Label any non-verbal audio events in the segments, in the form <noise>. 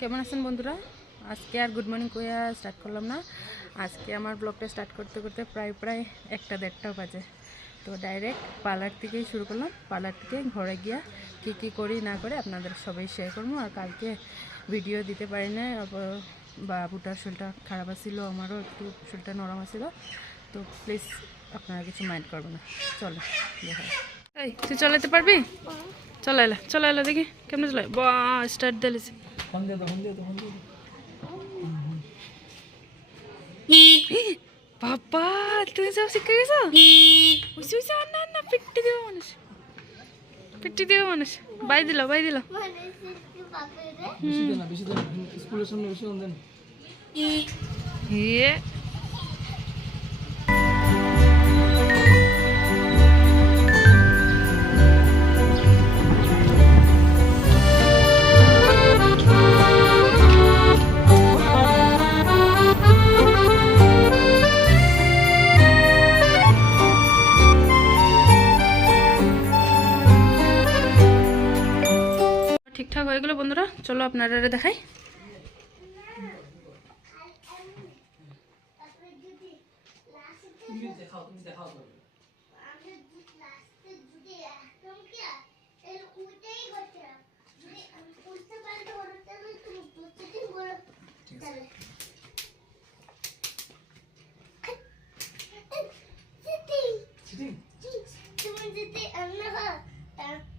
আছেন বন্ধুরা? আজকে আর গুড মর্নিং কইয়া স্টার্ট করলাম না। আজকে আমার ব্লগটা স্টার্ট করতে করতে প্রায় প্রায় একটা দেড়টা বাজে। তো ডাইরেক্ট পার্লার থেকেই শুরু করলাম। পার্লার থেকে ঘরে গিয়া কী কী করি না করে আপনাদের সবাই শেয়ার করব। আর কালকে ভিডিও দিতে পারি না বা বুটার শরীরটা খারাপ ছিল আমারও একটু শরীরটা নরম ছিল তো প্লিজ আপনারা কিছু মাইন্ড করবেন না। চলো দেখা এই তুই চালাতে পারবি? চলে এলা চলে এলা দেখি কেমন চলে বা স্টার্ট দিলিস বাবা তুমি সব শিখে গেছো বুঝছি বুঝছি না না পিট্টি দেবো মানুষ পিট্টি দেবো মানুষ বাই দিল বাই দিল ইয়ে ঠিকঠাক হয়ে গেলো বন্ধুরা চলো আপনারা দেখাই তুমি যদি আমরা হয় তুমি আমার মাথা যদি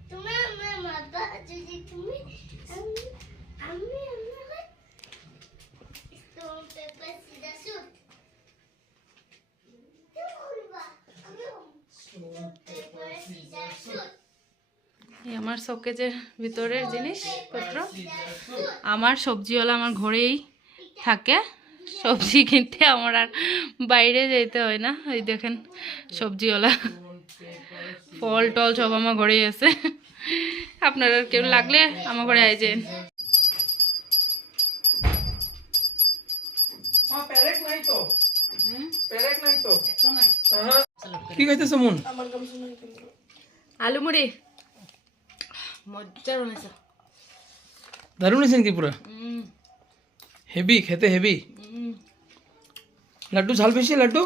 তুমি আমি আমি আমরা হয় দেখাই তুমি বলবা আমি স্টোন পেপার সিজা শুট এই আমার শোকেজের ভিতরের জিনিসপত্র আমার সবজিওয়ালা আমার ঘরেই থাকে। সবজি কিনতে আমার আর বাইরে যেতে হয় না। এই দেখেন সবজিওয়ালা। ফল টল সব আমার ঘরেই আছে। আপনারা কেউ লাগলে আমার ঘরে আই যান কি খাইতেছ মন আলু মুড়ি। মজ্জা বানাইছে। দারুণ হয়েছেন কি পুরা? হেভি খেতে হেভি। উম। লাড্ডু ঝাল বেশি লাড্ডু?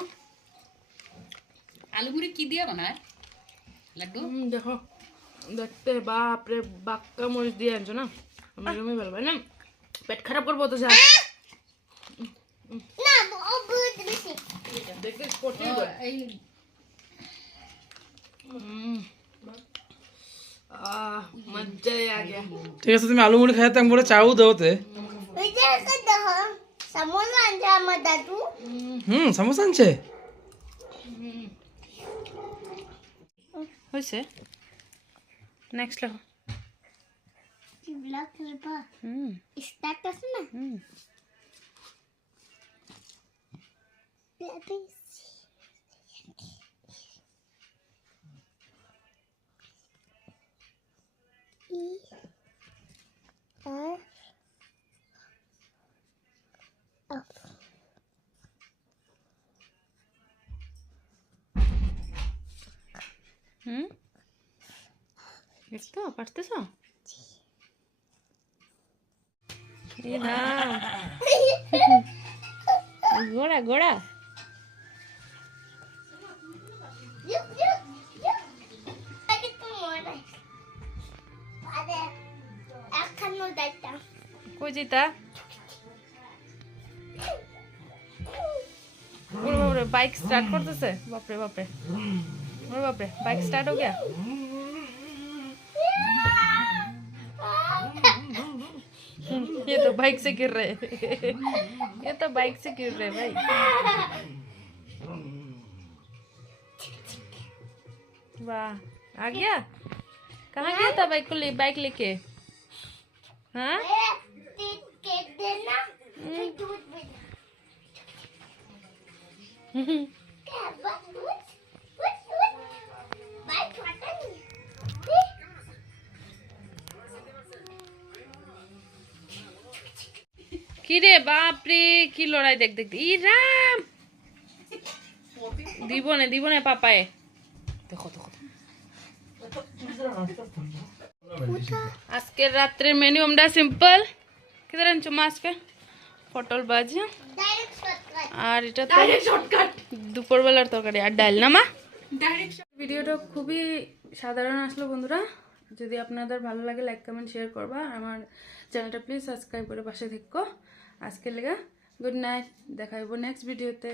আলু মুড়ি কি দিয়ে বানায়? লাড্ডু? দেখো। দেখতে বাপরে বাক্কা মরিচ দিয়ে আনছো না? আমি এরকমই ভালো না? পেট খারাপ করব তো ঠিক আছে তুমি আলু মুড়ি খাইতে আমি বলে চাও দেওতে সমোসা আনছে হয়েছে? নেক্সট লো কি ব্লগ করবা হুম স্টার্ট আছে না হুম Please. E R F. হুম দেখছ পারতেছ গোড়া গোড়া কই যেতা বাইক স্টার্ট করতেছে? বাপরে বাপরে। বাপরে বাইক স্টার্ট হো গিয়া <laughs> ये तो बाइक से गिर रहे हैं। ये तो बाइक से गिर रहे भाई। वाह आ गया? कहाँ गया था बाइक को ले बाइक लेके? हाँ? <laughs> दूध কি রে বাপরে কি লড়াই দেখ দেখ ই রাম! দিবনে দিবনে পাপায়ে। দেখো দেখো। দেখো। আজকের রাত্রের মেনু আমরা সিম্পল কিদার আনছো মা আজকে? পটল ভাজি। আর এটা তো দুপুরবেলার তরকারি। আর ডাল না মা? ভিডিওটা খুবই সাধারণ আসলো বন্ধুরা। যদি আপনাদের ভালো লাগে লাইক কমেন্ট শেয়ার করবা। আমার চ্যানেলটা প্লিজ সাবস্ক্রাইব করে পাশে থেকো। আজকে লেগে গুড নাইট দেখা হইব নেক্সট ভিডিওতে